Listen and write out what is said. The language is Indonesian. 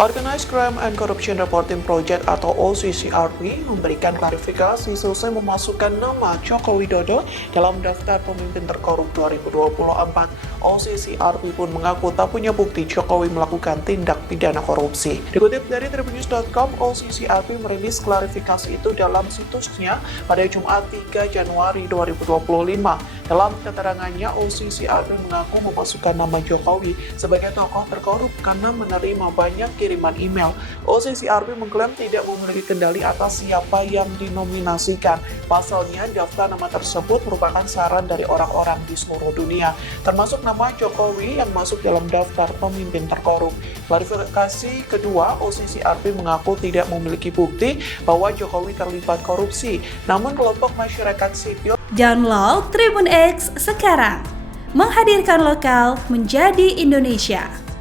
Organized Crime and Corruption Reporting Project atau OCCRP memberikan klarifikasi selesai memasukkan nama Joko Widodo dalam daftar pemimpin terkorup 2024. OCCRP pun mengaku tak punya bukti Jokowi melakukan tindak pidana korupsi. Dikutip dari tribunnews.com, OCCRP merilis klarifikasi itu dalam situsnya pada Jumat 3 Januari 2025. Dalam keterangannya, OCCRP mengaku memasukkan nama Jokowi sebagai tokoh terkorup karena menerima banyak kiriman email. OCCRP mengklaim tidak memiliki kendali atas siapa yang dinominasikan. Pasalnya, daftar nama tersebut merupakan saran dari orang-orang di seluruh dunia, termasuk nama Jokowi yang masuk dalam daftar pemimpin terkorup. Klarifikasi kedua, OCCRP mengaku tidak memiliki bukti bahwa Jokowi terlibat korupsi, namun kelompok masyarakat sipil Download Tribun X sekarang, menghadirkan lokal menjadi Indonesia.